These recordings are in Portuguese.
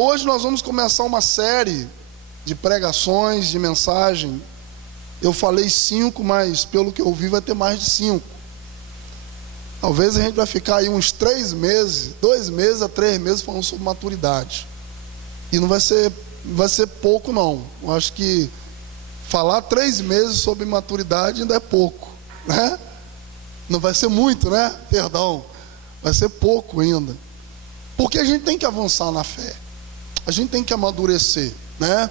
hoje nós vamos começar uma série de pregações, de mensagem. Eu falei 5, mas pelo que eu vi vai ter mais de 5. Talvez a gente vai ficar aí uns 3 meses, 2 meses a 3 meses falando sobre maturidade. E não vai ser pouco não. Eu acho que falar 3 meses sobre maturidade ainda é pouco, né? Não vai ser muito, né? Perdão. Vai ser pouco ainda. Porque a gente tem que avançar na fé. A gente tem que amadurecer, né?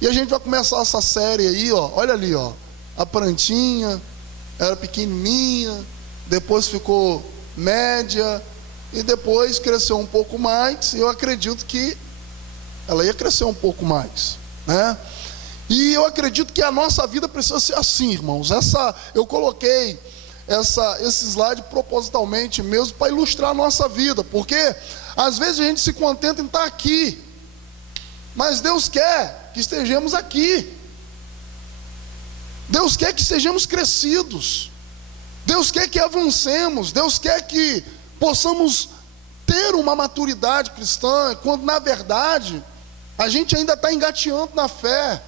E a gente vai começar essa série aí, ó. Olha ali, ó. A plantinha era pequenininha, depois ficou média e depois cresceu um pouco mais. E eu acredito que ela ia crescer um pouco mais, né? E eu acredito que a nossa vida precisa ser assim, irmãos. Eu coloquei esse slide propositalmente mesmo para ilustrar a nossa vida, porque às vezes a gente se contenta em estar aqui, mas Deus quer que estejamos aqui. Deus quer que sejamos crescidos. Deus quer que avancemos. Deus quer que possamos ter uma maturidade cristã, quando na verdade a gente ainda está engateando na fé.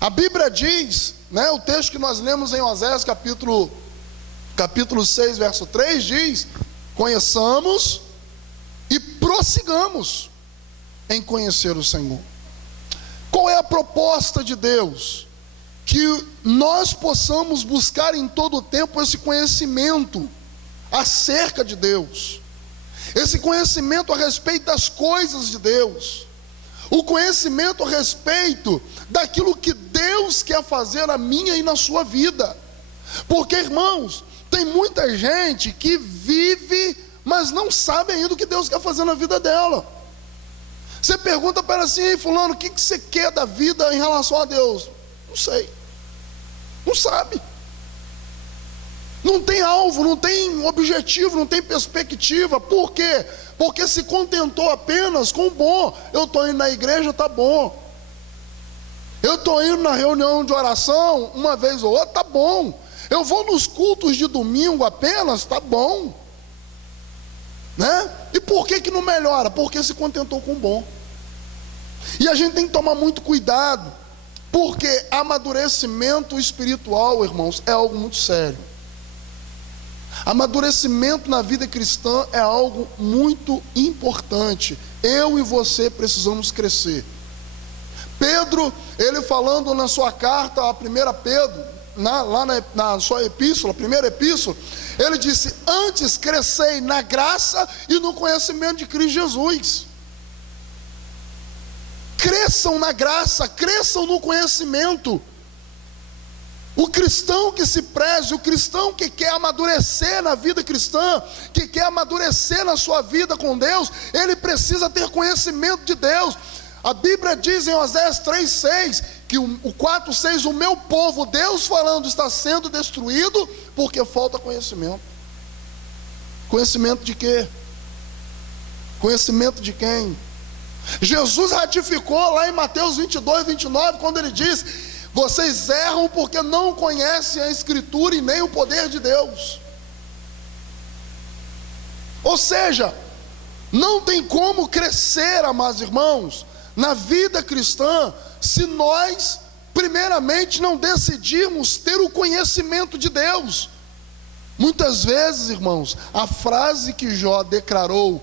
A Bíblia diz, né, o texto que nós lemos em Oséias capítulo 6, verso 3 diz: conheçamos e prossigamos em conhecer o Senhor. Qual é a proposta de Deus? Que nós possamos buscar em todo o tempo esse conhecimento acerca de Deus, esse conhecimento a respeito das coisas de Deus, o conhecimento a respeito daquilo que Deus quer fazer na minha e na sua vida. Porque, irmãos, tem muita gente que vive, mas não sabe ainda o que Deus quer fazer na vida dela. Você pergunta para ela assim: fulano, o que você quer da vida em relação a Deus? Não sei. Não sabe. Não tem alvo, não tem objetivo, não tem perspectiva. Por quê? Porque se contentou apenas com o bom. Eu estou indo na igreja, está bom. Eu estou indo na reunião de oração uma vez ou outra, está bom. Eu vou nos cultos de domingo apenas, está bom, né? E por que não melhora? Porque se contentou com o bom. E a gente tem que tomar muito cuidado, porque amadurecimento espiritual, irmãos, é algo muito sério. Amadurecimento na vida cristã é algo muito importante. Eu e você precisamos crescer. Pedro, ele falando na sua carta, a 1 Pedro, lá na sua epístola, primeira epístola, ele disse: antes crescei na graça e no conhecimento de Cristo Jesus. Cresçam na graça, cresçam no conhecimento. O cristão que se preze, o cristão que quer amadurecer na vida cristã, que quer amadurecer na sua vida com Deus, ele precisa ter conhecimento de Deus. A Bíblia diz em Oséias 3,6 que o 4,6, o meu povo, Deus falando, está sendo destruído porque falta conhecimento. Conhecimento de quê? Conhecimento de quem? Jesus ratificou lá em Mateus 22, 29, quando ele diz: vocês erram porque não conhecem a Escritura e nem o poder de Deus. Ou seja, não tem como crescer, amados irmãos, na vida cristã, se nós, primeiramente, não decidirmos ter o conhecimento de Deus. Muitas vezes, irmãos, a frase que Jó declarou,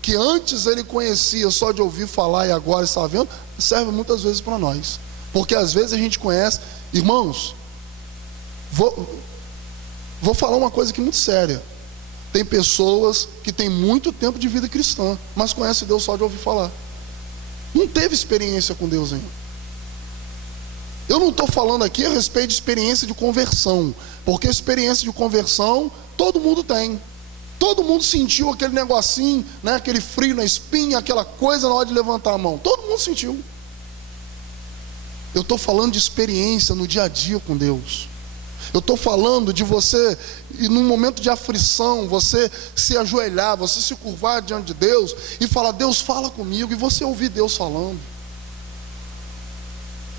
que antes ele conhecia só de ouvir falar e agora está vendo, serve muitas vezes para nós. Porque às vezes a gente conhece, irmãos, vou falar uma coisa aqui muito séria. Tem pessoas que têm muito tempo de vida cristã, mas conhecem Deus só de ouvir falar. Não teve experiência com Deus ainda. Eu não estou falando aqui a respeito de experiência de conversão, porque experiência de conversão todo mundo tem. Todo mundo sentiu aquele negocinho, né, aquele frio na espinha, aquela coisa na hora de levantar a mão. Todo mundo sentiu. Eu estou falando de experiência no dia a dia com Deus. Eu estou falando de você, e num momento de aflição, você se ajoelhar, você se curvar diante de Deus e falar: Deus, fala comigo, e você ouvir Deus falando.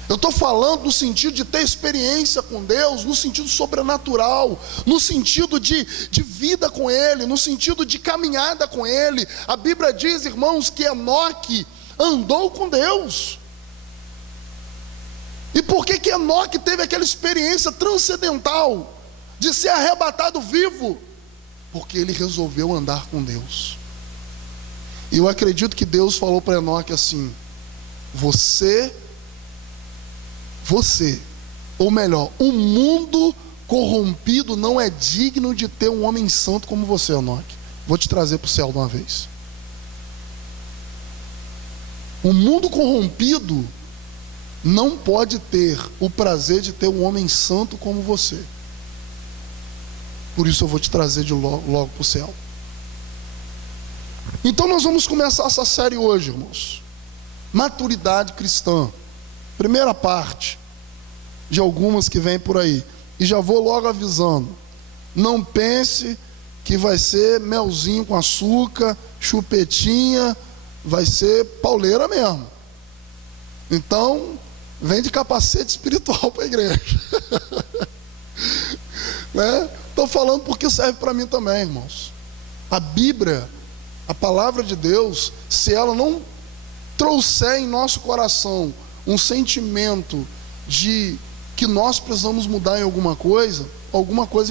Eu estou falando no sentido de ter experiência com Deus, no sentido sobrenatural, no sentido de vida com Ele, no sentido de caminhada com Ele. A Bíblia diz, irmãos, que Enoque andou com Deus. E por que Enoque teve aquela experiência transcendental de ser arrebatado vivo? Porque ele resolveu andar com Deus. E eu acredito que Deus falou para Enoque assim: você, ou melhor, o mundo corrompido não é digno de ter um homem santo como você, Enoque. Vou te trazer para o céu de uma vez. O mundo corrompido não pode ter o prazer de ter um homem santo como você. Por isso eu vou te trazer de logo para o céu. Então nós vamos começar essa série hoje, irmãos. Maturidade cristã. Primeira parte de algumas que vem por aí. E já vou logo avisando: não pense que vai ser melzinho com açúcar, chupetinha, vai ser pauleira mesmo. Então, vem de capacete espiritual para a igreja. Né? Estou falando porque serve para mim também, irmãos. A Bíblia, a palavra de Deus, se ela não trouxer em nosso coração um sentimento de que nós precisamos mudar em alguma coisa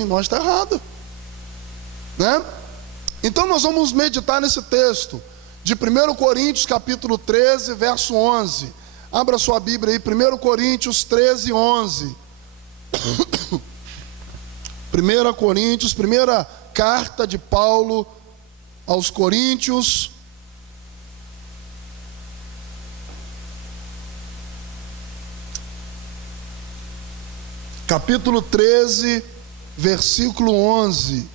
em nós está errada, né? Então nós vamos meditar nesse texto de 1 Coríntios capítulo 13, verso 11. Abra sua Bíblia aí, 1 Coríntios 13, 11. 1 Coríntios, primeira carta de Paulo aos Coríntios, capítulo 13, versículo 11.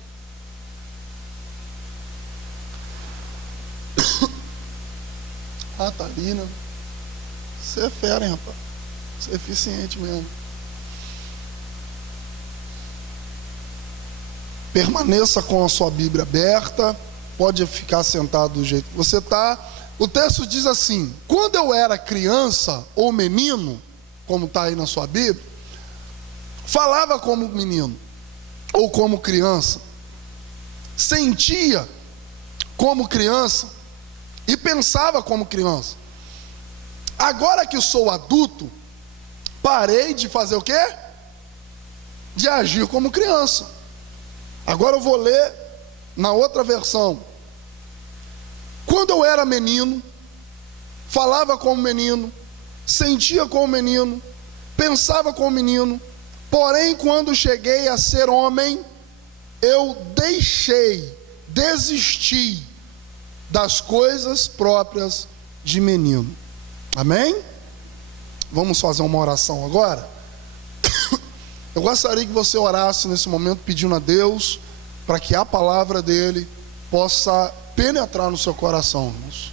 Ah, tá ali, né? Você é fera, hein, rapaz? Você é eficiente mesmo. Permaneça com a sua Bíblia aberta. Pode ficar sentado do jeito que você está. O texto diz assim: quando eu era criança ou menino, como está aí na sua Bíblia, falava como menino ou como criança, sentia como criança e pensava como criança. Agora que sou adulto, parei de fazer o quê? De agir como criança. Agora eu vou ler na outra versão. Quando eu era menino, falava como menino, sentia como menino, pensava como menino. Porém, quando cheguei a ser homem, eu desisti das coisas próprias de menino. Amém? Vamos fazer uma oração agora? Eu gostaria que você orasse nesse momento pedindo a Deus para que a palavra dele possa penetrar no seu coração, irmãos.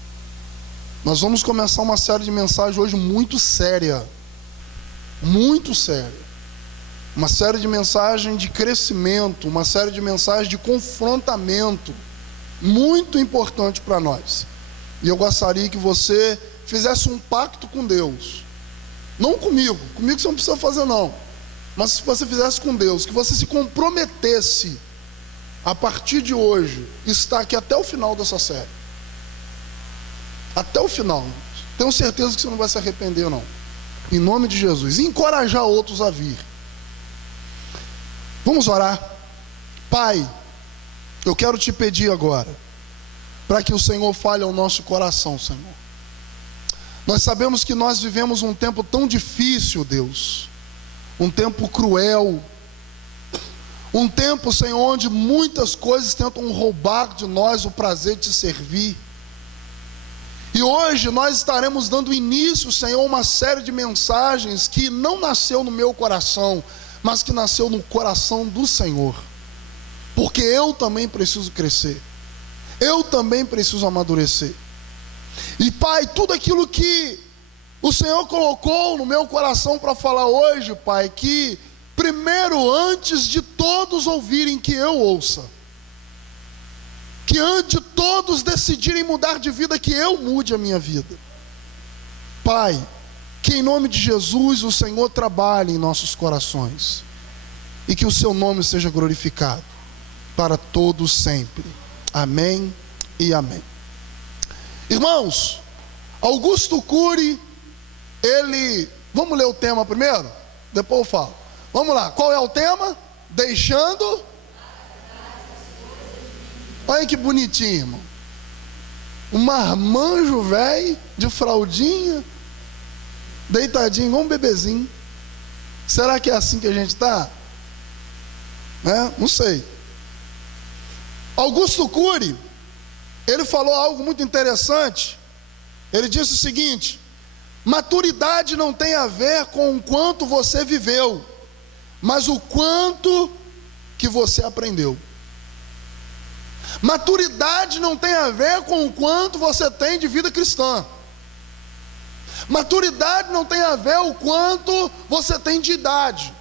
Nós vamos começar uma série de mensagens hoje muito séria. Muito séria. Uma série de mensagens de crescimento, uma série de mensagens de confrontamento, muito importante para nós. E eu gostaria que você fizesse um pacto com Deus, não comigo você não precisa fazer não, mas se você fizesse com Deus, que você se comprometesse a partir de hoje, estar aqui até o final dessa série, até o final. Tenho certeza que você não vai se arrepender não, em nome de Jesus, e encorajar outros a vir. Vamos orar. Pai, eu quero te pedir agora, para que o Senhor fale ao nosso coração, Senhor. Nós sabemos que nós vivemos um tempo tão difícil, Deus, um tempo cruel, um tempo, Senhor, onde muitas coisas tentam roubar de nós o prazer de te servir. E hoje nós estaremos dando início, Senhor, a uma série de mensagens que não nasceu no meu coração, mas que nasceu no coração do Senhor, porque eu também preciso crescer, eu também preciso amadurecer. E Pai, tudo aquilo que o Senhor colocou no meu coração para falar hoje, Pai, que primeiro, antes de todos ouvirem, que eu ouça, que antes de todos decidirem mudar de vida, que eu mude a minha vida. Pai, que em nome de Jesus o Senhor trabalhe em nossos corações e que o seu nome seja glorificado para todos sempre. Amém e amém. Irmãos, Augusto Cury, vamos ler o tema primeiro? Depois eu falo. Vamos lá, qual é o tema? Deixando. Olha que bonitinho, irmão. Um marmanjo velho, de fraldinha, deitadinho, igual um bebezinho. Será que é assim que a gente está? Não sei. Augusto Cury, ele falou algo muito interessante. Ele disse o seguinte: maturidade não tem a ver com o quanto você viveu, mas o quanto que você aprendeu. Maturidade não tem a ver com o quanto você tem de vida cristã. Maturidade não tem a ver o quanto você tem de idade.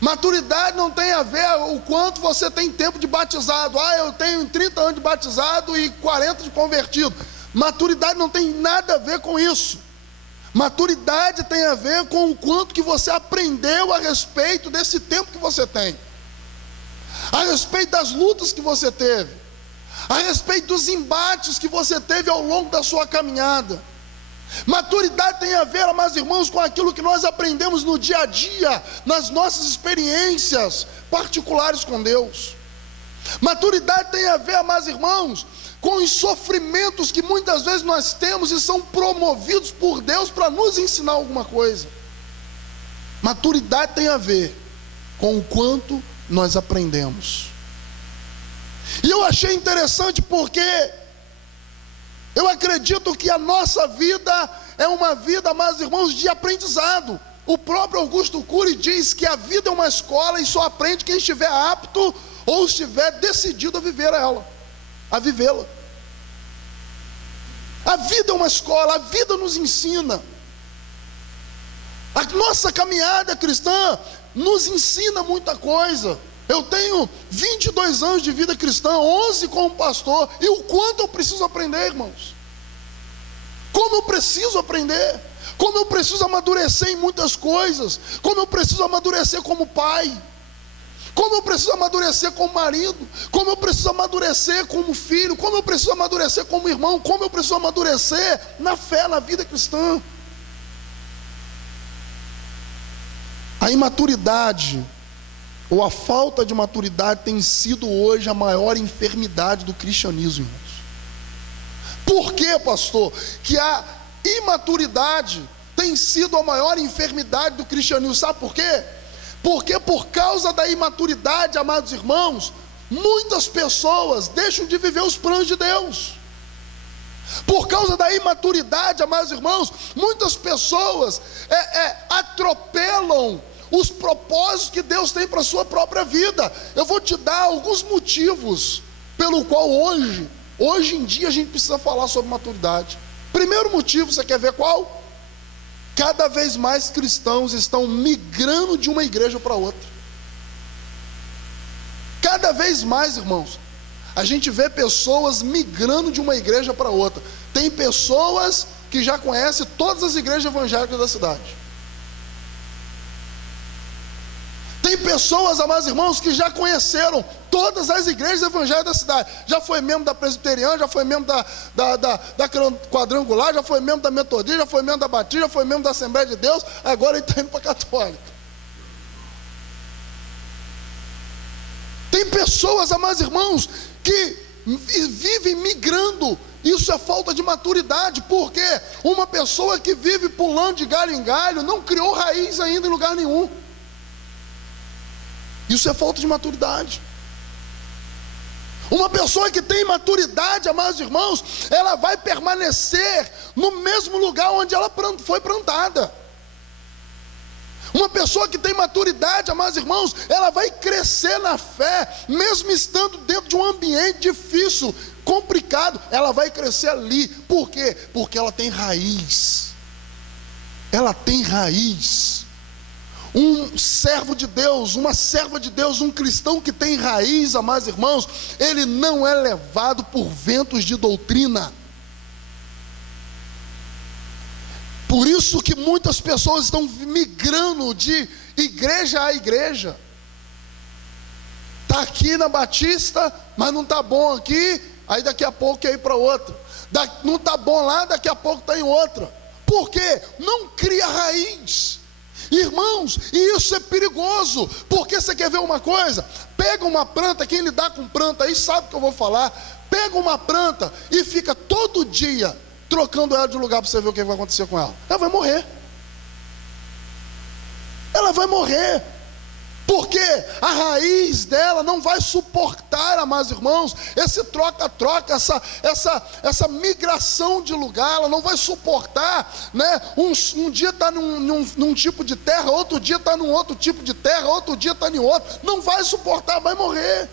Maturidade não tem a ver o quanto você tem tempo de batizado. Eu tenho 30 anos de batizado e 40 de convertido. Maturidade não tem nada a ver com isso. Maturidade tem a ver com o quanto que você aprendeu a respeito desse tempo que você tem, a respeito das lutas que você teve, a respeito dos embates que você teve ao longo da sua caminhada. Maturidade tem a ver, amados irmãos, com aquilo que nós aprendemos no dia a dia, nas nossas experiências particulares com Deus. Maturidade tem a ver, amados irmãos, com os sofrimentos que muitas vezes nós temos e são promovidos por Deus para nos ensinar alguma coisa. Maturidade tem a ver com o quanto nós aprendemos. E eu achei interessante porque eu acredito que a nossa vida é uma vida, amados irmãos, de aprendizado. O próprio Augusto Cury diz que a vida é uma escola e só aprende quem estiver apto ou estiver decidido a viver ela, a vivê-la. A vida é uma escola, a vida nos ensina. A nossa caminhada cristã nos ensina muita coisa. Eu tenho 22 anos de vida cristã, 11 como pastor, e o quanto eu preciso aprender, irmãos. Como eu preciso aprender, como eu preciso amadurecer em muitas coisas, como eu preciso amadurecer como pai, como eu preciso amadurecer como marido, como eu preciso amadurecer como filho, como eu preciso amadurecer como irmão, como eu preciso amadurecer na fé, na vida cristã. A imaturidade ou a falta de maturidade tem sido hoje a maior enfermidade do cristianismo, irmãos. Por que, pastor, que a imaturidade tem sido a maior enfermidade do cristianismo? Sabe por quê? Porque por causa da imaturidade, amados irmãos, muitas pessoas deixam de viver os planos de Deus. Por causa da imaturidade, amados irmãos, muitas pessoas atropelam os propósitos que Deus tem para a sua própria vida. Eu vou te dar alguns motivos pelo qual hoje em dia a gente precisa falar sobre maturidade. Primeiro motivo, você quer ver qual? Cada vez mais cristãos estão migrando de uma igreja para outra. Cada vez mais, irmãos, a gente vê pessoas migrando de uma igreja para outra. Tem pessoas que já conhecem todas as igrejas evangélicas da cidade. Tem pessoas, amados irmãos, que já conheceram todas as igrejas evangélicas da cidade. Já foi membro da presbiteriana, já foi membro da quadrangular, já foi membro da metodista, já foi membro da batista, já foi membro da Assembleia de Deus, agora ele está indo para a católica. Tem pessoas, amados irmãos, que vivem migrando. Isso é falta de maturidade, porque uma pessoa que vive pulando de galho em galho não criou raiz ainda em lugar nenhum. Isso é falta de maturidade. Uma pessoa que tem maturidade, amados irmãos, ela vai permanecer no mesmo lugar onde ela foi plantada. Uma pessoa que tem maturidade, amados irmãos, ela vai crescer na fé, mesmo estando dentro de um ambiente difícil, complicado, ela vai crescer ali. Por quê? Porque ela tem raiz. Ela tem raiz. Um servo de Deus, uma serva de Deus, um cristão que tem raiz, amados irmãos, ele não é levado por ventos de doutrina. Por isso que muitas pessoas estão migrando de igreja a igreja. Está aqui na Batista, mas não está bom aqui, aí daqui a pouco quer ir para outra. Não está bom lá, daqui a pouco está em outra. Por quê? Não cria raiz. Irmãos, e isso é perigoso, porque você quer ver uma coisa? Pega uma planta, quem lidar com planta aí sabe o que eu vou falar. Pega uma planta e fica todo dia trocando ela de lugar para você ver o que vai acontecer com ela. Ela vai morrer. Ela vai morrer. Porque a raiz dela não vai suportar, amados irmãos, esse troca-troca, essa migração de lugar. Ela não vai suportar, né? Um dia está num tipo de terra, outro dia está num outro tipo de terra, outro dia está em outro. Não vai suportar, vai morrer.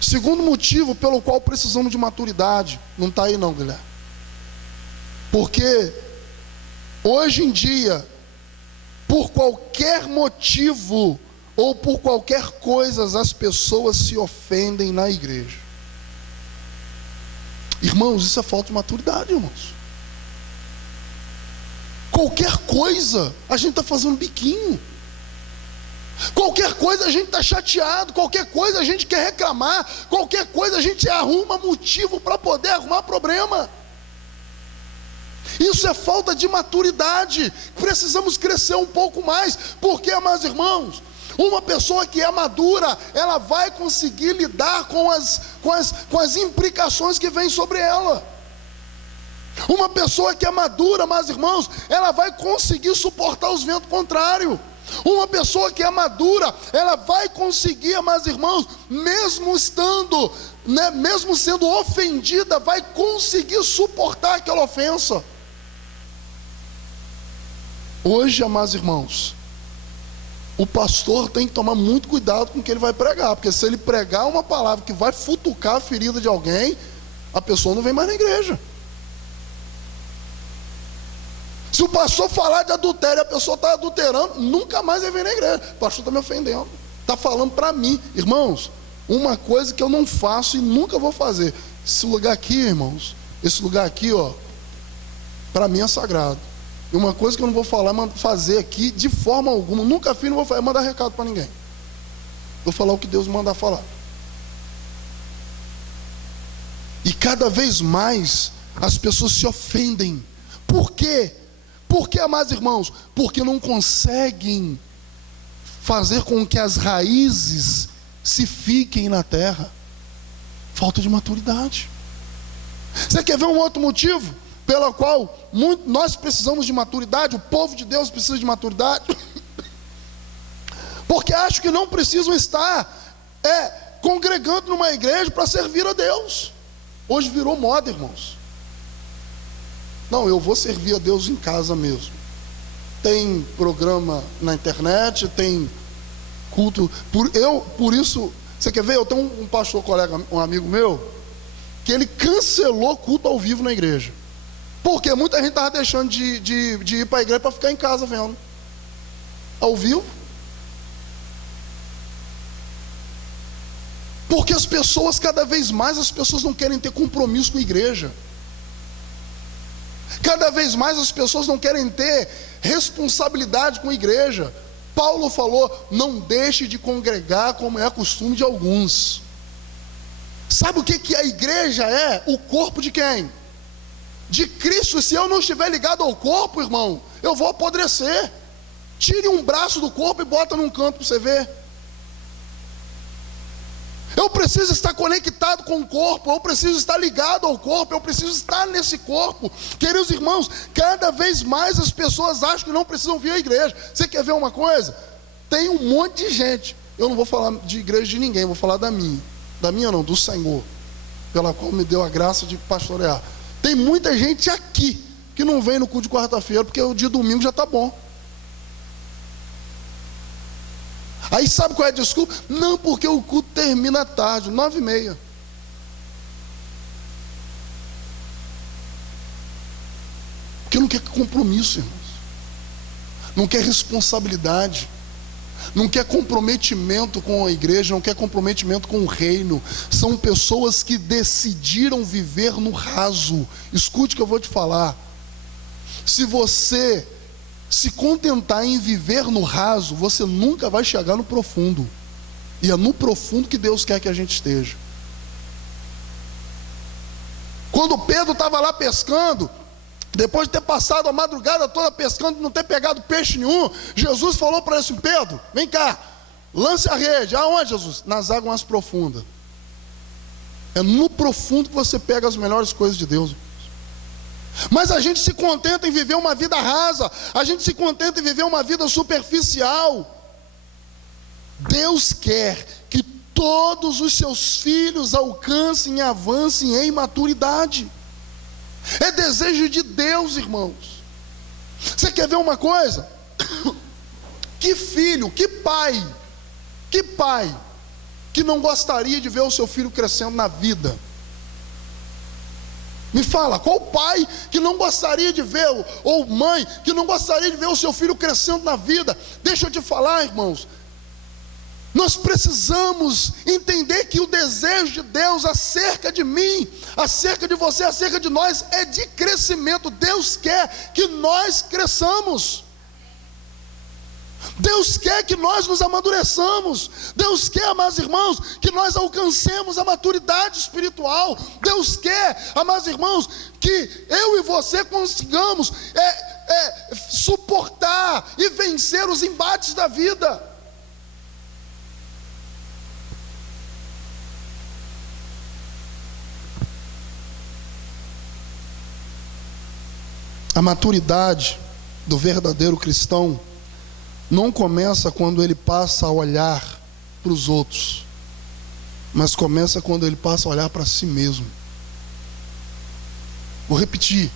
Segundo motivo pelo qual precisamos de maturidade, não está aí não, Guilherme. Porque hoje em dia, por qualquer motivo ou por qualquer coisa, as pessoas se ofendem na igreja. Irmãos, isso é falta de maturidade, irmãos. Qualquer coisa, a gente está fazendo biquinho. Qualquer coisa a gente está chateado. Qualquer coisa a gente quer reclamar. Qualquer coisa a gente arruma motivo para poder arrumar problema. Isso é falta de maturidade. Precisamos crescer um pouco mais. Porque, amados irmãos, uma pessoa que é madura, ela vai conseguir lidar com as implicações que vêm sobre ela. Uma pessoa que é madura, amados irmãos, ela vai conseguir suportar os ventos contrários. Uma pessoa que é madura, ela vai conseguir, amados irmãos, mesmo estando, né, mesmo sendo ofendida, vai conseguir suportar aquela ofensa. Hoje, amados irmãos, o pastor tem que tomar muito cuidado com o que ele vai pregar, porque se ele pregar uma palavra que vai futucar a ferida de alguém, a pessoa não vem mais na igreja. Se o pastor falar de adultério, a pessoa está adulterando, nunca mais vai vir na igreja. O pastor está me ofendendo, está falando para mim. Irmãos, uma coisa que eu não faço e nunca vou fazer. Esse lugar aqui, irmãos, esse lugar aqui, ó, para mim é sagrado. E uma coisa que eu não vou fazer aqui, de forma alguma, nunca fiz, não vou fazer, é mandar recado para ninguém. Vou falar o que Deus mandar falar. E cada vez mais as pessoas se ofendem. Por quê? Por que, amados irmãos? Porque não conseguem fazer com que as raízes se fiquem na terra. Falta de maturidade. Você quer ver um outro motivo pelo qual nós precisamos de maturidade? O povo de Deus precisa de maturidade. Porque acho que não precisam estar congregando numa igreja para servir a Deus. Hoje virou moda, irmãos. Não, eu vou servir a Deus em casa mesmo. Tem programa na internet, tem culto. Por isso, você quer ver? Eu tenho um pastor colega, um amigo meu, que ele cancelou culto ao vivo na igreja. Porque muita gente estava deixando de ir para a igreja para ficar em casa vendo ao vivo. Porque as pessoas, cada vez mais, as pessoas não querem ter compromisso com a igreja. Cada vez mais as pessoas não querem ter responsabilidade com a igreja. Paulo falou: não deixe de congregar como é costume de alguns. Sabe o que a igreja é? O corpo de quem? De Cristo. Se eu não estiver ligado ao corpo, irmão, eu vou apodrecer. Tire um braço do corpo e bota num canto para você ver. Eu preciso estar conectado com o corpo, eu preciso estar ligado ao corpo, eu preciso estar nesse corpo. Queridos irmãos, cada vez mais as pessoas acham que não precisam vir à igreja. Você quer ver uma coisa? Tem um monte de gente, eu não vou falar de igreja de ninguém, vou falar da minha não, do Senhor, pela qual me deu a graça de pastorear. Tem muita gente aqui que não vem no culto de quarta-feira, porque o dia domingo já está bom. Aí sabe qual é a desculpa? Não, porque o culto termina tarde, 9h30. Porque não quer compromisso, irmãos. Não quer responsabilidade. Não quer comprometimento com a igreja, não quer comprometimento com o reino. São pessoas que decidiram viver no raso. Escute o que eu vou te falar. Se você se contentar em viver no raso, você nunca vai chegar no profundo. E é no profundo que Deus quer que a gente esteja. Quando Pedro estava lá pescando, depois de ter passado a madrugada toda pescando, não ter pegado peixe nenhum, Jesus falou para ele assim: Pedro, vem cá, lance a rede. Aonde, Jesus? Nas águas mais profundas. É no profundo que você pega as melhores coisas de Deus. Mas a gente se contenta em viver uma vida rasa, a gente se contenta em viver uma vida superficial. Deus quer que todos os seus filhos alcancem e avancem em maturidade. É desejo de Deus, irmãos. Você quer ver uma coisa? Que filho, que pai que não gostaria de ver o seu filho crescendo na vida? Me fala, qual pai que não gostaria de ver, ou mãe que não gostaria de ver o seu filho crescendo na vida? Deixa eu te falar, irmãos, nós precisamos entender que o desejo de Deus acerca de mim, acerca de você, acerca de nós, é de crescimento. Deus quer que nós cresçamos. Deus quer que nós nos amadureçamos. Deus quer, amados irmãos, que nós alcancemos a maturidade espiritual. Deus quer, amados irmãos, que eu e você consigamos suportar e vencer os embates da vida. A maturidade do verdadeiro cristão não começa quando ele passa a olhar para os outros, mas começa quando ele passa a olhar para si mesmo. Vou repetir: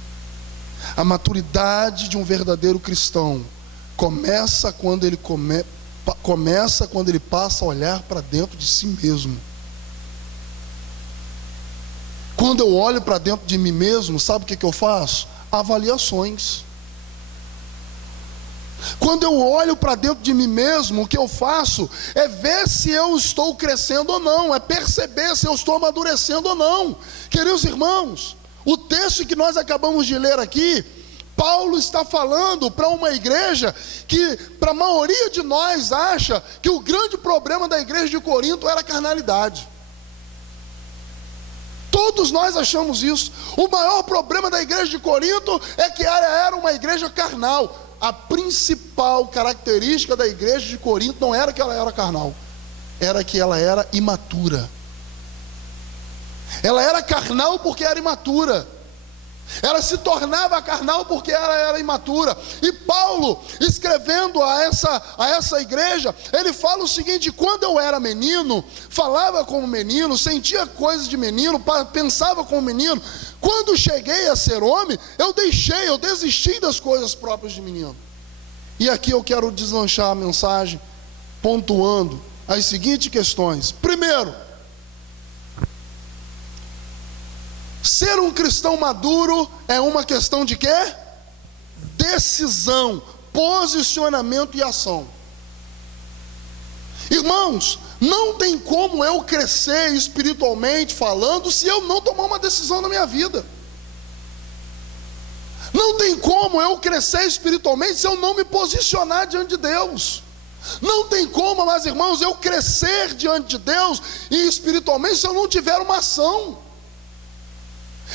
a maturidade de um verdadeiro cristão começa quando ele passa a olhar para dentro de si mesmo. Quando eu olho para dentro de mim mesmo, sabe o que eu faço? Avaliações. Quando eu olho para dentro de mim mesmo, o que eu faço é ver se eu estou crescendo ou não, é perceber se eu estou amadurecendo ou não. Queridos irmãos, o texto que nós acabamos de ler aqui, Paulo está falando para uma igreja que, para a maioria de nós, acha que o grande problema da igreja de Corinto era a carnalidade. Todos nós achamos isso. O maior problema da igreja de Corinto é que era uma igreja carnal. A principal característica da igreja de Corinto não era que ela era carnal, era que ela era imatura. Ela era carnal porque era imatura. Ela se tornava carnal porque ela era imatura. E Paulo, escrevendo a essa igreja, ele fala o seguinte: quando eu era menino, falava como menino, sentia coisas de menino, pensava como menino. Quando cheguei a ser homem, eu desisti das coisas próprias de menino. E aqui eu quero deslanchar a mensagem, pontuando as seguintes questões. Primeiro, ser um cristão maduro é uma questão de quê? Decisão, posicionamento e ação. Irmãos, não tem como eu crescer espiritualmente falando se eu não tomar uma decisão na minha vida. Não tem como eu crescer espiritualmente se eu não me posicionar diante de Deus. Não tem como, mas irmãos, eu crescer diante de Deus e espiritualmente se eu não tiver uma ação.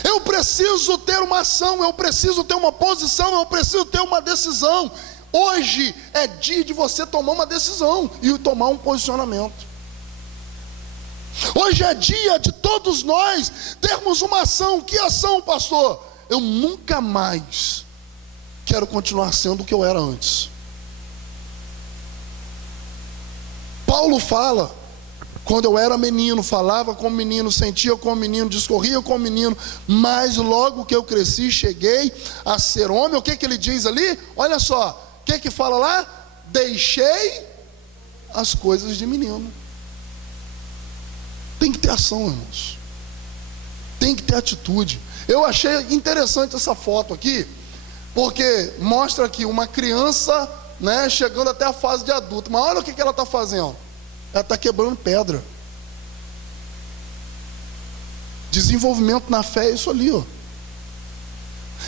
Eu preciso ter uma ação, eu preciso ter uma posição, eu preciso ter uma decisão. Hoje é dia de você tomar uma decisão e tomar um posicionamento. Hoje é dia de todos nós termos uma ação. Que ação, pastor? Eu nunca mais quero continuar sendo o que eu era antes. Paulo fala: quando eu era menino, falava como menino, sentia como menino, discorria como menino, mas logo que eu cresci, cheguei a ser homem. O que ele diz ali? Olha só, o que fala lá? Deixei as coisas de menino. Tem que ter ação, irmãos. Tem que ter atitude. Eu achei interessante essa foto aqui, porque mostra aqui uma criança, né, chegando até a fase de adulto. Mas olha o que ela está fazendo. Ela está quebrando pedra. Desenvolvimento na fé é isso ali, ó.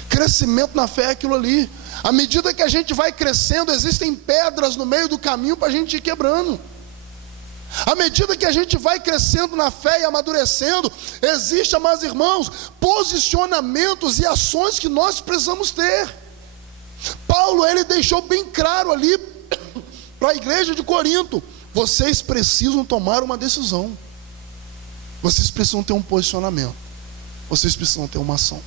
Crescimento na fé é aquilo ali. À medida que a gente vai crescendo, existem pedras no meio do caminho para a gente ir quebrando. À medida que a gente vai crescendo na fé e amadurecendo, existe, amados irmãos, posicionamentos e ações que nós precisamos ter. Paulo, ele deixou bem claro ali para a igreja de Corinto: vocês precisam tomar uma decisão, vocês precisam ter um posicionamento, vocês precisam ter uma ação.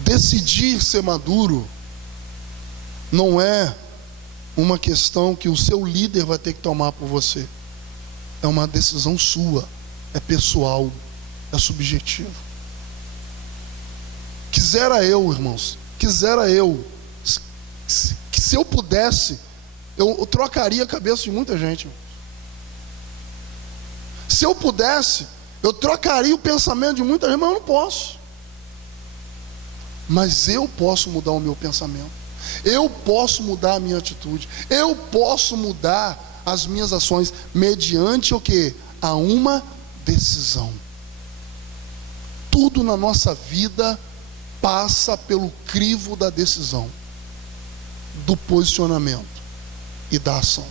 Decidir ser maduro não é uma questão que o seu líder vai ter que tomar por você. É uma decisão sua, é pessoal, é subjetivo. Quisera eu, irmãos, que se eu pudesse, eu trocaria a cabeça de muita gente. Se eu pudesse, eu trocaria o pensamento de muita gente, mas eu não posso. Mas eu posso mudar o meu pensamento, eu posso mudar a minha atitude, eu posso mudar as minhas ações, mediante o quê? A uma decisão. Tudo na nossa vida passa pelo crivo da decisão, do posicionamento e da ação.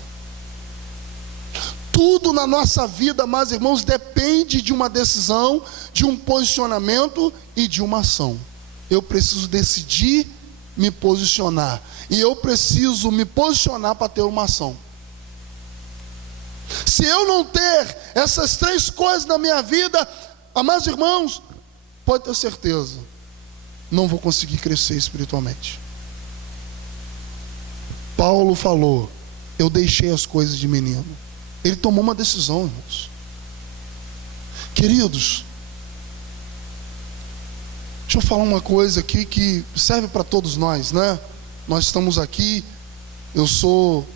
Tudo na nossa vida, meus irmãos, depende de uma decisão, de um posicionamento e de uma ação. Eu preciso decidir me posicionar, e eu preciso me posicionar para ter uma ação. Se eu não ter essas três coisas na minha vida, amados irmãos, pode ter certeza, não vou conseguir crescer espiritualmente. Paulo falou: eu deixei as coisas de menino. Ele tomou uma decisão, irmãos. Queridos, deixa eu falar uma coisa aqui que serve para todos nós, né? Nós estamos aqui, eu sou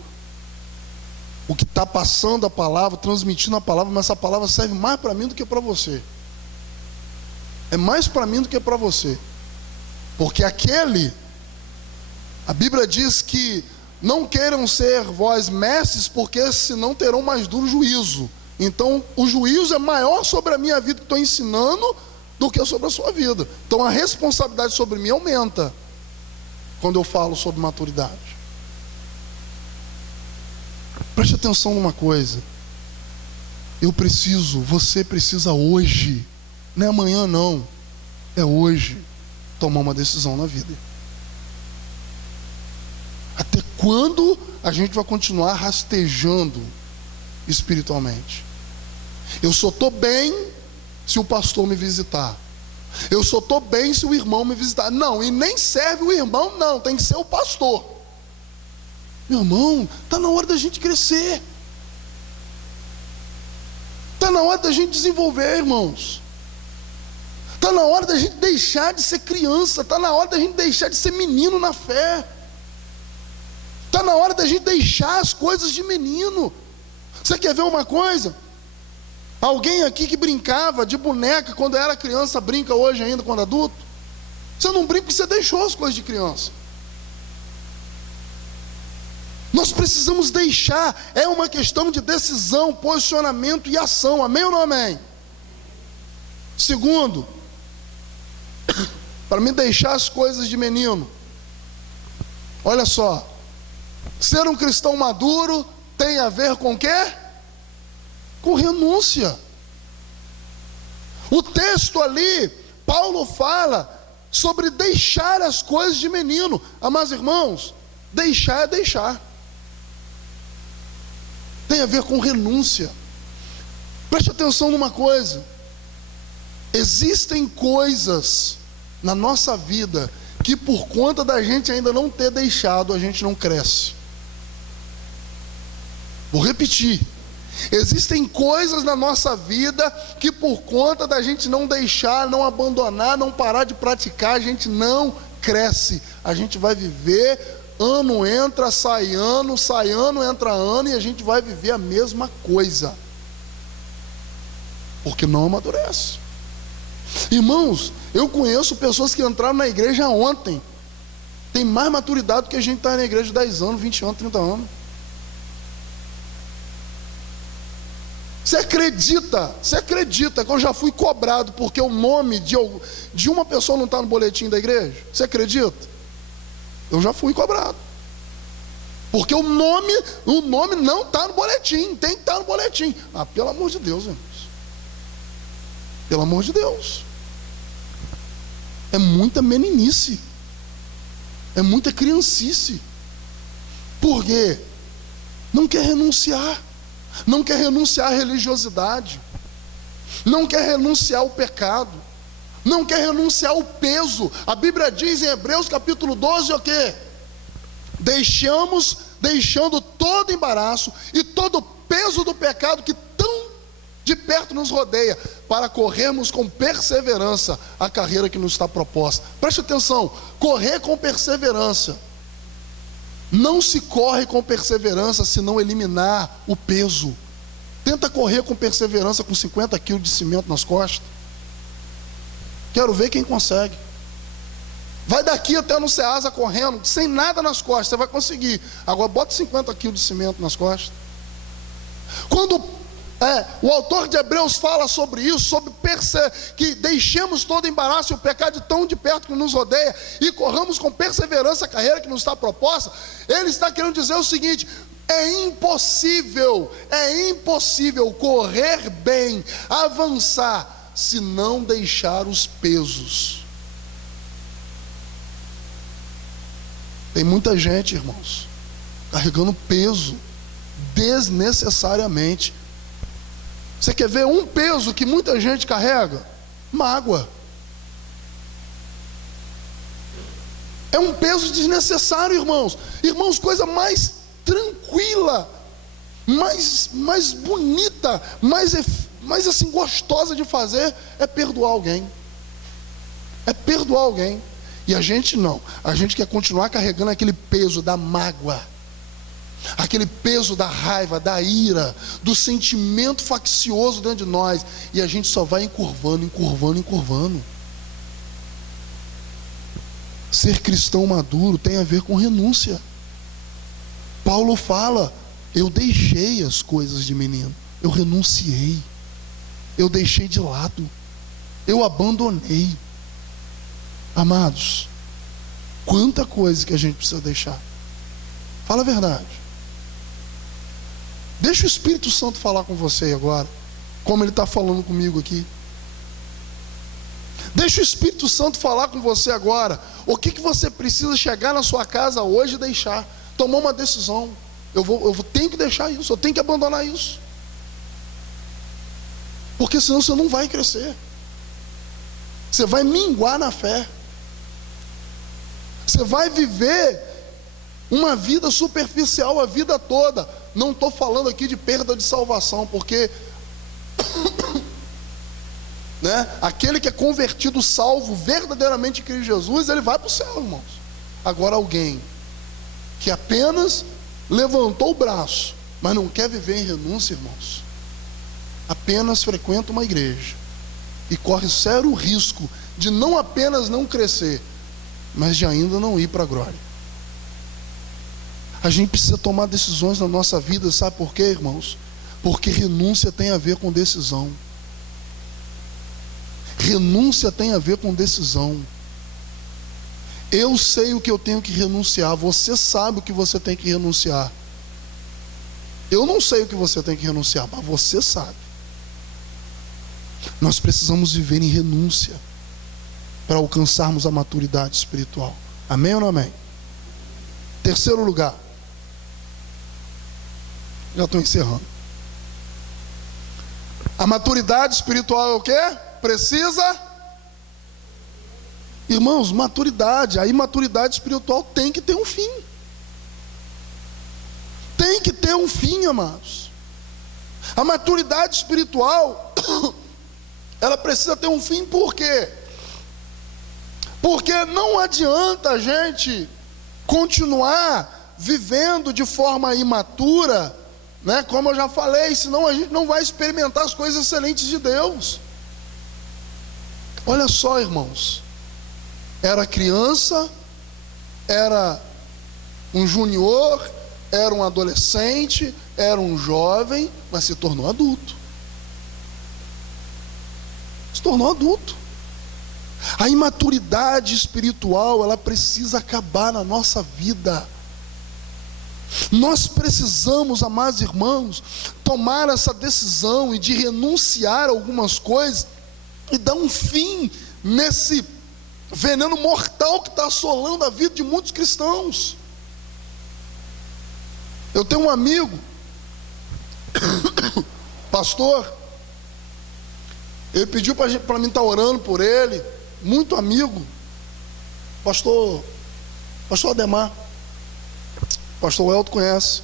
o que está passando a palavra, transmitindo a palavra, mas essa palavra serve mais para mim do que para você. É mais para mim do que para você. Porque a Bíblia diz que não queiram ser vós mestres, porque senão terão mais duro juízo. Então o juízo é maior sobre a minha vida que estou ensinando do que sobre a sua vida. Então a responsabilidade sobre mim aumenta quando eu falo sobre maturidade. Preste atenção numa coisa: você precisa hoje, não é amanhã não, é hoje, tomar uma decisão na vida. Até quando a gente vai continuar rastejando espiritualmente? Eu só estou bem se o pastor me visitar, eu só estou bem se o irmão me visitar. Não, e nem serve o irmão, não, tem que ser o pastor. Meu irmão, está na hora da gente crescer, está na hora da gente desenvolver, irmãos. Está na hora da gente deixar de ser criança, está na hora da gente deixar de ser menino na fé, está na hora da gente deixar as coisas de menino. Você quer ver uma coisa? Alguém aqui que brincava de boneca quando era criança, brinca hoje ainda quando adulto? Você não brinca porque você deixou as coisas de criança. Nós precisamos deixar, é uma questão de decisão, posicionamento e ação, amém ou não amém? Segundo, para me deixar as coisas de menino, olha só, ser um cristão maduro tem a ver com o quê? Com renúncia. O texto ali, Paulo fala sobre deixar as coisas de menino. Amados irmãos, deixar é deixar, tem a ver com renúncia. Preste atenção numa coisa: existem coisas na nossa vida que, por conta da gente ainda não ter deixado, a gente não cresce. Vou repetir: existem coisas na nossa vida que, por conta da gente não deixar, não abandonar, não parar de praticar, a gente não cresce. A gente vai viver, ano entra, sai ano, entra ano, e a gente vai viver a mesma coisa, porque não amadurece. Irmãos, eu conheço pessoas que entraram na igreja ontem, tem mais maturidade do que a gente está na igreja de 10 anos, 20 anos, 30 anos. Você acredita que eu já fui cobrado porque o nome de uma pessoa não está no boletim da igreja? Você acredita? Eu já fui cobrado. Porque o nome não está no boletim, tem que estar no boletim. Ah, pelo amor de Deus, irmãos. Pelo amor de Deus. É muita meninice. É muita criancice. Por quê? Não quer renunciar. Não quer renunciar à religiosidade. Não quer renunciar ao pecado. Não quer renunciar ao peso. A Bíblia diz em Hebreus capítulo 12 o quê? Deixando todo embaraço e todo o peso do pecado que tão de perto nos rodeia, para corrermos com perseverança a carreira que nos está proposta. Preste atenção, correr com perseverança. Não se corre com perseverança se não eliminar o peso. Tenta correr com perseverança com 50 quilos de cimento nas costas. Quero ver quem consegue. Vai daqui até no Ceasa correndo, sem nada nas costas, você vai conseguir. Agora bota 50 quilos de cimento nas costas. Quando o autor de Hebreus fala sobre isso, sobre que deixemos todo embaraço e o pecado tão de perto que nos rodeia e corramos com perseverança a carreira que nos está proposta, ele está querendo dizer o seguinte: é impossível correr bem, avançar, se não deixar os pesos. Tem muita gente, irmãos, carregando peso desnecessariamente. Você quer ver um peso que muita gente carrega? Mágoa. É um peso desnecessário, irmãos. Irmãos, coisa mais tranquila, mais bonita, mais assim gostosa de fazer é perdoar alguém. É perdoar alguém. E a gente não. A gente quer continuar carregando aquele peso da mágoa, aquele peso da raiva, da ira, do sentimento faccioso dentro de nós. E a gente só vai encurvando. Ser cristão maduro tem a ver com renúncia. Paulo fala: eu deixei as coisas de menino, eu renunciei, eu deixei de lado, eu abandonei. Amados, quanta coisa que a gente precisa deixar. Fala a verdade. Deixa o Espírito Santo falar com você agora, como ele está falando comigo aqui. Deixa o Espírito Santo falar com você agora. O que você precisa chegar na sua casa hoje e deixar? Tomou uma decisão. Eu tenho que deixar isso, eu tenho que abandonar isso. Porque senão você não vai crescer. Você vai minguar na fé. Você vai viver uma vida superficial a vida toda. Não estou falando aqui de perda de salvação, porque aquele que é convertido, salvo verdadeiramente em Cristo Jesus, ele vai para o céu, irmãos. Agora alguém que apenas levantou o braço, mas não quer viver em renúncia, irmãos, apenas frequenta uma igreja e corre sério risco de não apenas não crescer, mas de ainda não ir para a glória. A gente precisa tomar decisões na nossa vida, sabe por quê, irmãos? Porque renúncia tem a ver com decisão. Renúncia tem a ver com decisão. Eu sei o que eu tenho que renunciar, você sabe o que você tem que renunciar. Eu não sei o que você tem que renunciar, mas você sabe. Nós precisamos viver em renúncia para alcançarmos a maturidade espiritual. Amém ou não amém? Terceiro lugar. Já estou encerrando. A maturidade espiritual é o quê? Precisa, irmãos, maturidade. A imaturidade espiritual tem que ter um fim. Tem que ter um fim, amados. A maturidade espiritual ela precisa ter um fim. Por quê? Porque não adianta a gente continuar vivendo de forma imatura, como eu já falei, senão a gente não vai experimentar as coisas excelentes de Deus. Olha só, irmãos, era criança, era um junior, era um adolescente, era um jovem, mas se tornou adulto. Se tornou adulto. A imaturidade espiritual, ela precisa acabar na nossa vida. Nós precisamos, amados irmãos, tomar essa decisão e de renunciar a algumas coisas e dar um fim nesse veneno mortal que está assolando a vida de muitos cristãos. Eu tenho um amigo, pastor, ele pediu para mim estar orando por ele, muito amigo, pastor Ademar, pastor Elton conhece.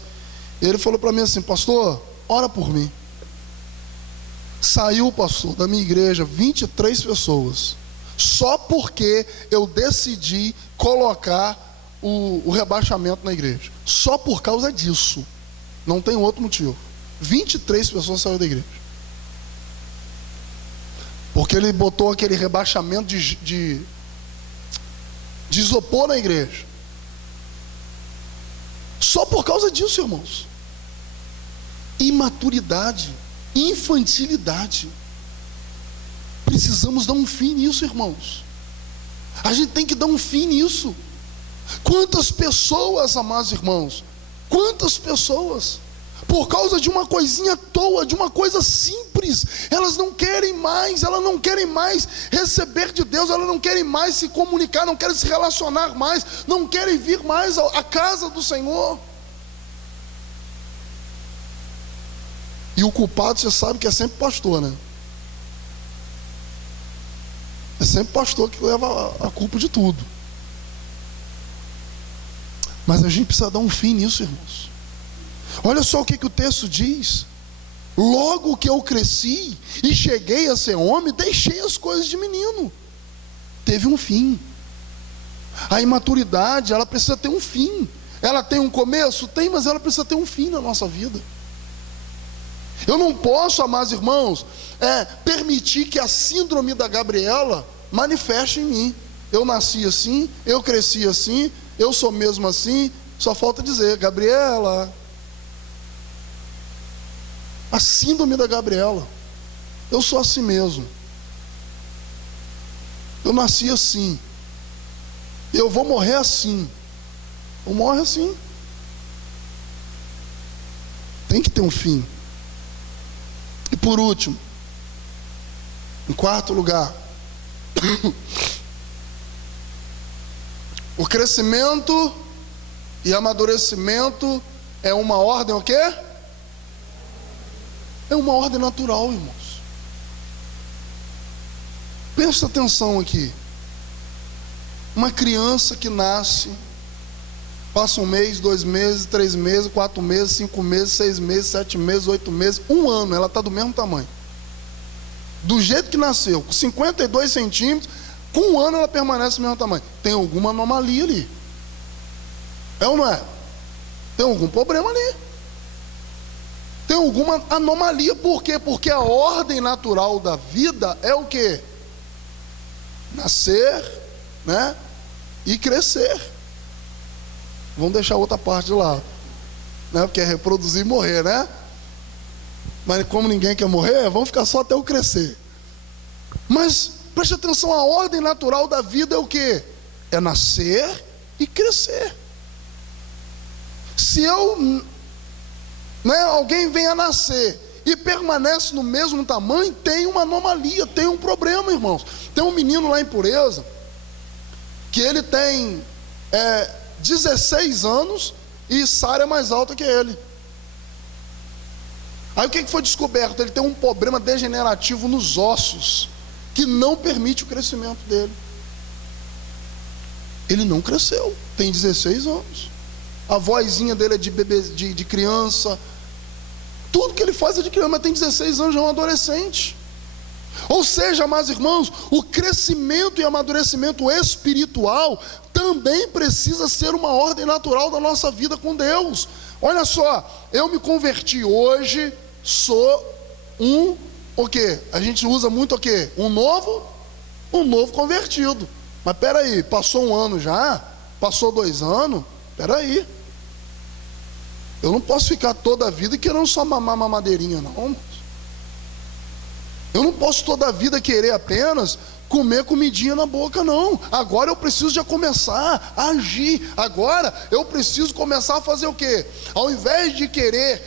Ele falou para mim assim: pastor, ora por mim. Saiu, pastor, da minha igreja 23 pessoas, só porque eu decidi colocar o rebaixamento na igreja. Só por causa disso. Não tem outro motivo. 23 pessoas saíram da igreja. Porque ele botou aquele rebaixamento de isopor na igreja. Só por causa disso, irmãos. Imaturidade, infantilidade. Precisamos dar um fim nisso, irmãos. A gente tem que dar um fim nisso. Quantas pessoas, amados irmãos, quantas pessoas, por causa de uma coisinha à toa, de uma coisa simples, elas não querem mais receber de Deus, elas não querem mais se comunicar, não querem se relacionar mais, não querem vir mais à casa do Senhor. E o culpado, você sabe que é sempre pastor, né? É sempre pastor que leva a culpa de tudo. Mas a gente precisa dar um fim nisso, irmãos. Olha só o que o texto diz: logo que eu cresci e cheguei a ser homem, deixei as coisas de menino. Teve um fim. A imaturidade, ela precisa ter um fim. Ela tem um começo? Tem, mas ela precisa ter um fim na nossa vida. Eu não posso, amados irmãos, permitir que a síndrome da Gabriela manifeste em mim. Eu nasci assim, eu cresci assim, eu sou mesmo assim, só falta dizer: Gabriela. A síndrome da Gabriela. Eu sou assim mesmo. Eu nasci assim. Eu vou morrer assim. Eu morro assim. Tem que ter um fim. E por último, em quarto lugar, o crescimento e amadurecimento é uma ordem o quê? É uma ordem natural, irmãos. Presta atenção aqui. Uma criança que nasce, passa 1 mês, 2 meses, 3 meses, 4 meses, 5 meses, 6 meses, 7 meses, 8 meses, 1 ano, ela está do mesmo tamanho. Do jeito que nasceu, com 52 centímetros, com 1 ano ela permanece do mesmo tamanho. Tem alguma anomalia ali. É ou não é? Tem algum problema ali. Tem alguma anomalia. Por quê? Porque a ordem natural da vida é o quê? Nascer, né? E crescer. Vamos deixar a outra parte de lado, né? Porque é reproduzir e morrer, né? Mas como ninguém quer morrer, vamos ficar só até o crescer. Mas preste atenção, a ordem natural da vida é o quê? É nascer e crescer. Se alguém vem a nascer e permanece no mesmo tamanho, tem uma anomalia, tem um problema, irmãos. Tem um menino lá em Pureza, que ele tem 16 anos e Sara é mais alta que ele. Aí o que foi descoberto? Ele tem um problema degenerativo nos ossos, que não permite o crescimento dele. Ele não cresceu, tem 16 anos. A vozinha dele é de bebê, de criança. Tudo que ele faz é de criança, mas tem 16 anos, já é um adolescente. Ou seja, amados irmãos, o crescimento e amadurecimento espiritual também precisa ser uma ordem natural da nossa vida com Deus. Olha só, eu me converti hoje, sou o quê? A gente usa muito o quê? Um novo convertido. Mas peraí, passou 1 ano já? Passou 2 anos? Peraí. Eu não posso ficar toda a vida querendo só mamar mamadeirinha, não. Eu não posso toda a vida querer apenas comer comidinha na boca, não. Agora eu preciso já começar a agir. Agora eu preciso começar a fazer o quê? Ao invés de querer,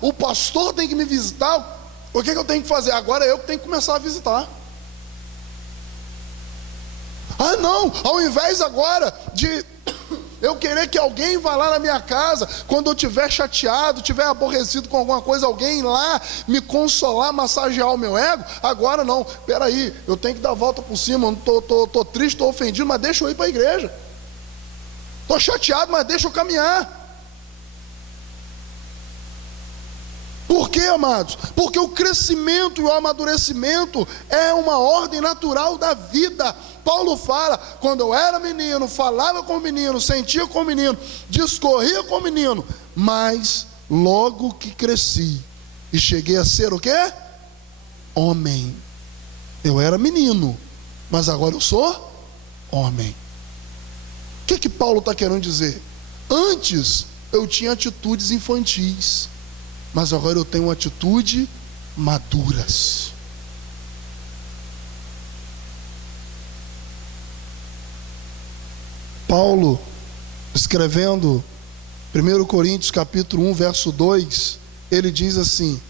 o pastor tem que me visitar, o que eu tenho que fazer? Agora eu que tenho que começar a visitar. Não, ao invés agora de eu querer que alguém vá lá na minha casa, quando eu estiver chateado, estiver aborrecido com alguma coisa, alguém lá me consolar, massagear o meu ego, agora não, peraí, eu tenho que dar a volta por cima, estou triste, estou ofendido, mas deixa eu ir para a igreja. Estou chateado, mas deixa eu caminhar. Por quê, amados? Porque o crescimento e o amadurecimento é uma ordem natural da vida. Paulo fala, quando eu era menino, falava com o menino, sentia com o menino, discorria com o menino, mas logo que cresci e cheguei a ser o quê? Homem. Eu era menino, mas agora eu sou homem. O que Paulo está querendo dizer? Antes eu tinha atitudes infantis, mas agora eu tenho atitude maduras. Paulo, escrevendo 1 Coríntios capítulo 1, verso 2, ele diz assim: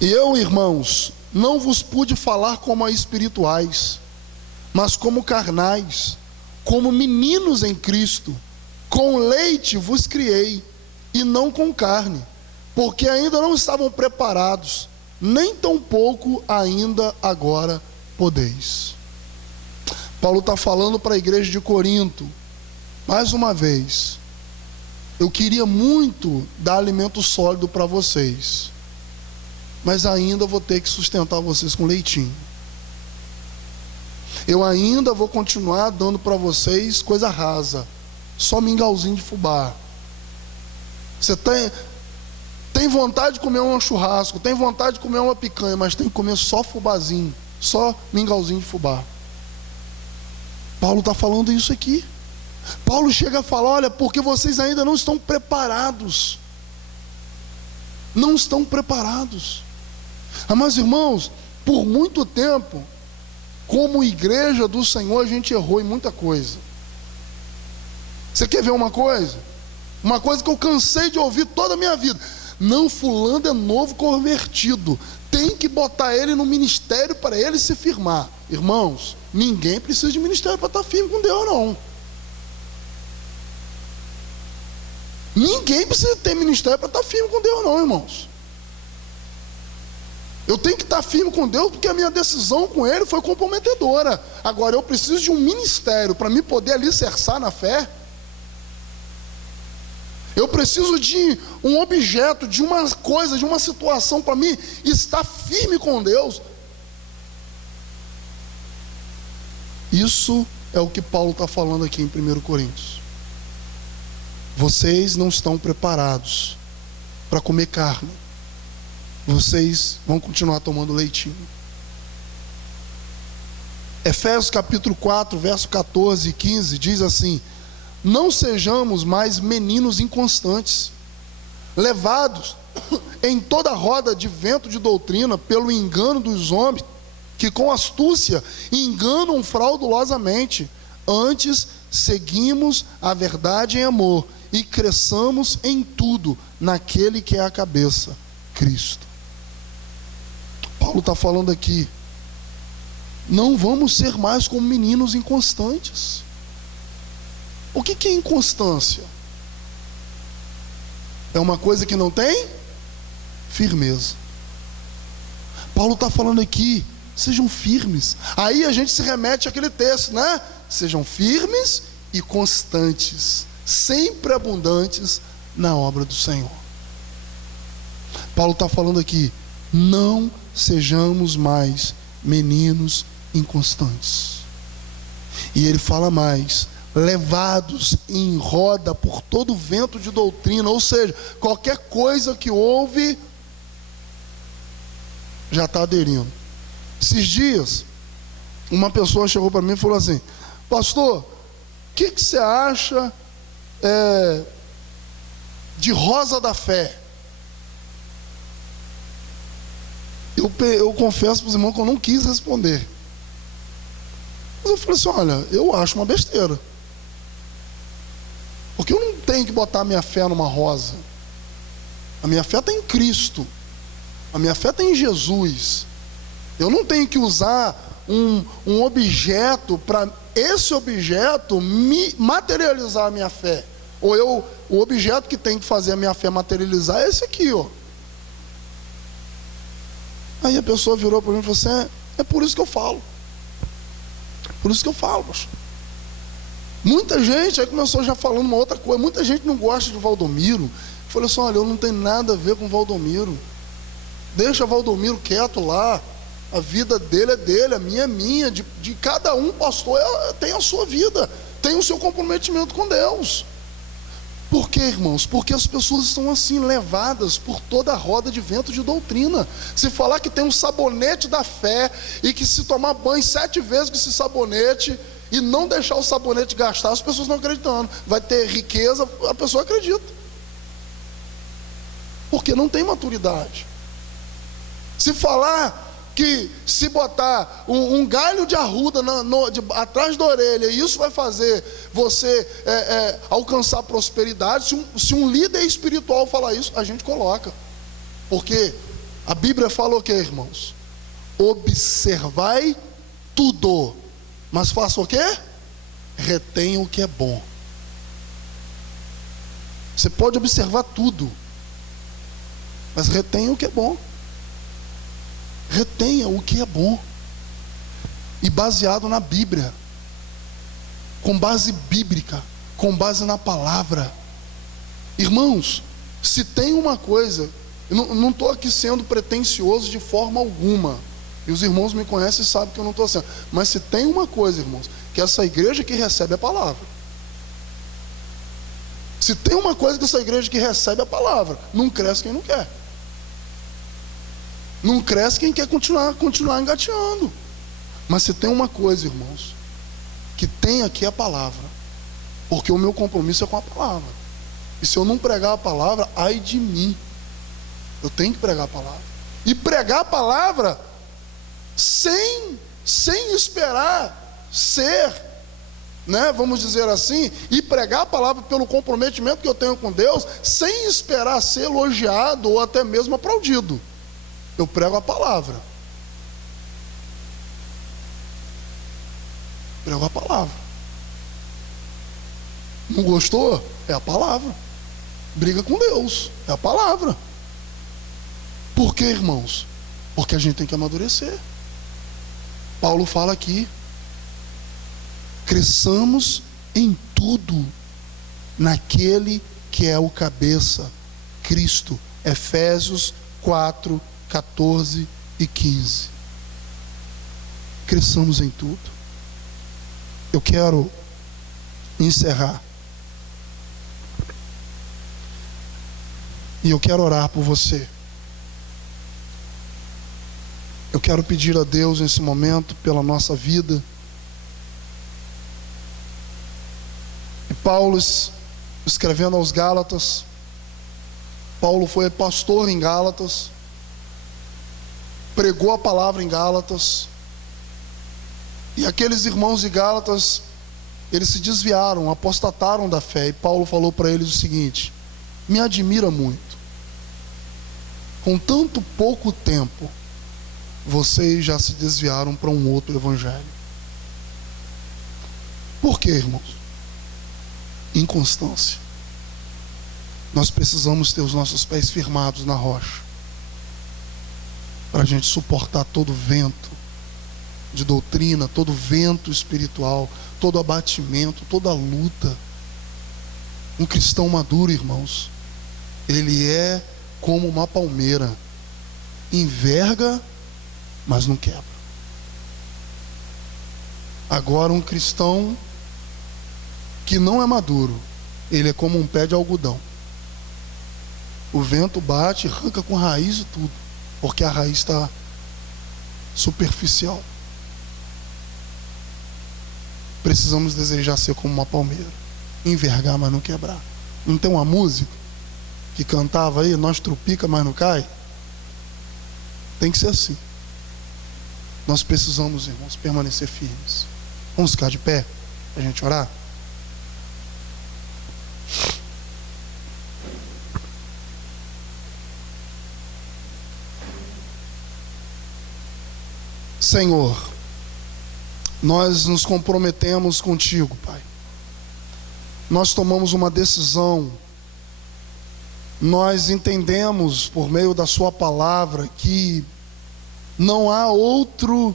e eu, irmãos, não vos pude falar como a espirituais, mas como carnais, como meninos em Cristo. Com leite vos criei, e não com carne, porque ainda não estavam preparados, nem tampouco ainda agora podeis. Paulo está falando para a igreja de Corinto, mais uma vez, eu queria muito dar alimento sólido para vocês, mas ainda vou ter que sustentar vocês com leitinho. Eu ainda vou continuar dando para vocês coisa rasa, só mingauzinho de fubá. Você tem vontade de comer um churrasco, tem vontade de comer uma picanha, mas tem que comer só fubazinho, só mingauzinho de fubá. Paulo está falando isso aqui. Paulo chega a falar: olha, porque vocês ainda não estão preparados. Não estão preparados. Mas irmãos, por muito tempo, como igreja do Senhor, a gente errou em muita coisa. Você quer ver uma coisa? Uma coisa que eu cansei de ouvir toda a minha vida: não, fulano é novo convertido, tem que botar ele no ministério para ele se firmar. Irmãos, ninguém precisa de ministério para estar firme com Deus, não. Ninguém precisa ter ministério para estar firme com Deus, não, irmãos. Eu tenho que estar firme com Deus porque a minha decisão com Ele foi comprometedora. Agora eu preciso de um ministério para me poder alicerçar na fé. Eu preciso de um objeto, de uma coisa, de uma situação para mim estar firme com Deus. Isso é o que Paulo está falando aqui em 1 Coríntios. Vocês não estão preparados para comer carne. Vocês vão continuar tomando leitinho. Efésios capítulo 4, verso 14 e 15 diz assim: não sejamos mais meninos inconstantes, levados em toda roda de vento de doutrina pelo engano dos homens, que com astúcia enganam fraudulosamente. Antes, seguimos a verdade em amor e cresçamos em tudo naquele que é a cabeça, Cristo. Paulo está falando aqui: não vamos ser mais como meninos inconstantes. O que é inconstância? É uma coisa que não tem firmeza. Paulo está falando aqui: sejam firmes. Aí a gente se remete àquele texto, né? Sejam firmes e constantes, sempre abundantes na obra do Senhor. Paulo está falando aqui: não sejamos mais meninos inconstantes. E ele fala mais: levados em roda por todo vento de doutrina. Ou seja, qualquer coisa que ouve já está aderindo. Esses dias uma pessoa chegou para mim e falou assim: pastor, o que você acha de Rosa da Fé? eu confesso para os irmãos que eu não quis responder. Mas eu falei assim, olha, eu acho uma besteira. Porque eu não tenho que botar a minha fé numa rosa. A minha fé está em Cristo. A minha fé está em Jesus. Eu não tenho que usar um objeto para esse objeto me materializar a minha fé. Ou o objeto que tem que fazer a minha fé materializar é esse aqui, ó. Aí a pessoa virou para mim e falou assim, é por isso que eu falo. Por isso que eu falo, pastor. Muita gente, aí começou já falando uma outra coisa, muita gente não gosta de Valdomiro. Eu falei assim, olha, eu não tenho nada a ver com Valdomiro. Deixa Valdomiro quieto lá. A vida dele é dele, a minha é minha. De cada um, pastor, tem a sua vida, tem o seu comprometimento com Deus. Por quê, irmãos? Porque as pessoas estão assim, levadas por toda a roda de vento de doutrina. Se falar que tem um sabonete da fé e que se tomar banho 7 vezes com esse sabonete e não deixar o sabonete gastar, as pessoas não acreditando. Vai ter riqueza, a pessoa acredita. Porque não tem maturidade. Se falar que se botar um galho de arruda atrás da orelha, e isso vai fazer você alcançar prosperidade, se um líder espiritual falar isso, a gente coloca. Porque a Bíblia fala o que, irmãos? Observai tudo, mas faça o quê? Retenha o que é bom. Você pode observar tudo, mas retenha o que é bom. Retenha o que é bom. E baseado na Bíblia, com base bíblica, com base na palavra. Irmãos, se tem uma coisa, eu não estou aqui sendo pretensioso de forma alguma, e os irmãos me conhecem e sabem que eu não estou sendo, mas se tem uma coisa, irmãos, que essa igreja que recebe a palavra, se tem uma coisa que essa igreja que recebe a palavra, não cresce quem não quer. Não cresce quem quer continuar engateando. Mas se tem uma coisa, irmãos, que tem aqui a palavra, porque o meu compromisso é com a palavra. E se eu não pregar a palavra, ai de mim. Eu tenho que pregar a palavra. E pregar a palavra sem esperar ser, vamos dizer assim, e pregar a palavra pelo comprometimento que eu tenho com Deus, sem esperar ser elogiado ou até mesmo aplaudido. Eu prego a palavra. Prego a palavra. Não gostou? É a palavra. Briga com Deus. É a palavra. Por quê, irmãos? Porque a gente tem que amadurecer. Paulo fala aqui: cresçamos em tudo naquele que é o cabeça, Cristo. Efésios 4, 14 e 15. Cresçamos em tudo. Eu quero encerrar. E eu quero orar por você. Eu quero pedir a Deus nesse momento pela nossa vida. E Paulo, escrevendo aos Gálatas, Paulo foi pastor em Gálatas, pregou a palavra em Gálatas, e aqueles irmãos de Gálatas, eles se desviaram, apostataram da fé, e Paulo falou para eles o seguinte: me admira muito, com tanto pouco tempo, vocês já se desviaram para um outro evangelho. Por quê, irmãos? Inconstância. Nós precisamos ter os nossos pés firmados na rocha, para a gente suportar todo vento de doutrina, todo vento espiritual, todo abatimento, toda luta. Um cristão maduro, irmãos, ele é como uma palmeira, enverga, mas não quebra. Agora, um cristão que não é maduro, ele é como um pé de algodão. O vento bate, arranca com raiz e tudo, porque a raiz está superficial. Precisamos desejar ser como uma palmeira, envergar, mas não quebrar. Não tem uma música que cantava aí: nós trupica, mas não cai? Tem que ser assim. Nós precisamos, irmãos, permanecer firmes. Vamos ficar de pé para a gente orar? Senhor, nós nos comprometemos contigo, Pai. Nós tomamos uma decisão. Nós entendemos por meio da Sua palavra que não há outro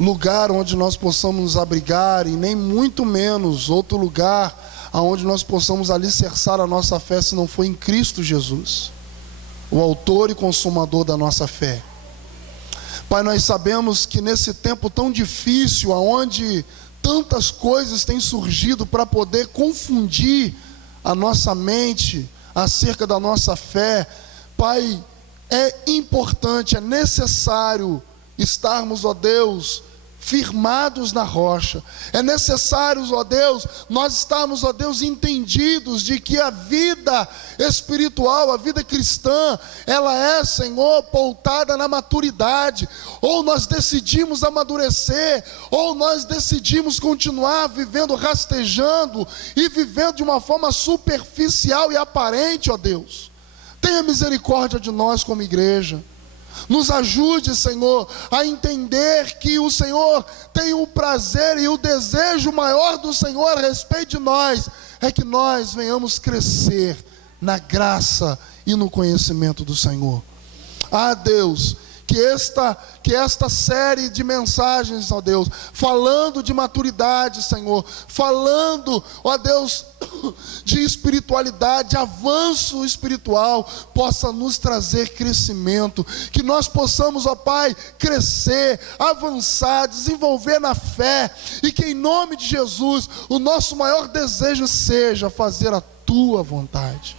lugar onde nós possamos nos abrigar, e nem muito menos outro lugar aonde nós possamos alicerçar a nossa fé, se não for em Cristo Jesus, o autor e consumador da nossa fé. Pai, nós sabemos que nesse tempo tão difícil, aonde tantas coisas têm surgido para poder confundir a nossa mente acerca da nossa fé, Pai, é importante, é necessário estarmos, ó Deus, firmados na rocha. É necessário, ó Deus, nós estarmos, ó Deus, entendidos de que a vida espiritual, a vida cristã, ela é, Senhor, pautada na maturidade. Ou nós decidimos amadurecer, ou nós decidimos continuar vivendo rastejando e vivendo de uma forma superficial e aparente, ó Deus. Tenha misericórdia de nós como igreja. Nos ajude, Senhor, a entender que o Senhor tem o prazer e o desejo maior do Senhor a respeito de nós, é que nós venhamos crescer na graça e no conhecimento do Senhor. Ah, Deus, que esta série de mensagens, ó Deus, falando de maturidade, Senhor, falando, ó Deus, de espiritualidade, avanço espiritual, possa nos trazer crescimento, que nós possamos, ó Pai, crescer, avançar, desenvolver na fé, e que em nome de Jesus, o nosso maior desejo seja fazer a Tua vontade.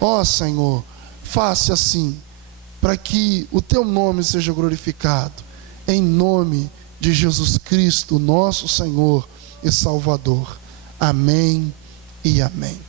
Ó Senhor, faça assim, para que o Teu nome seja glorificado, em nome de Jesus Cristo, nosso Senhor e Salvador. Amém e amém.